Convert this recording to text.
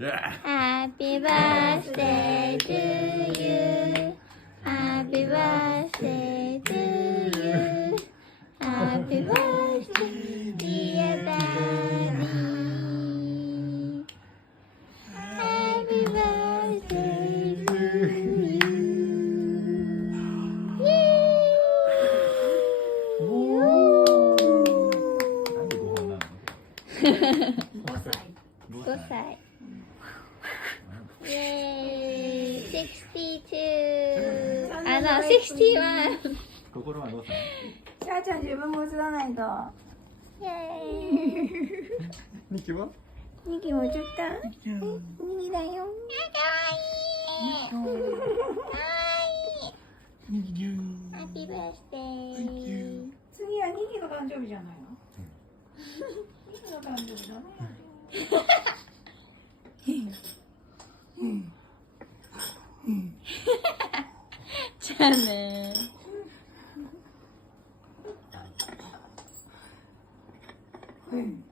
Happy birthday to you. Happy birthday to you. Happy birthday, dear Daddy. Happy birthday to you.5歳。イエーイ、62。61。心はどうしたの？しゃあちゃん自分も映らないと。イエーイ。ミキは？ミキも映った？ミキだよ。かわいい。かわいい。ミキュー。ハッピーバースデー。次はミキの誕生日じゃないの？ミキの誕生日だね。じゃあね。うん。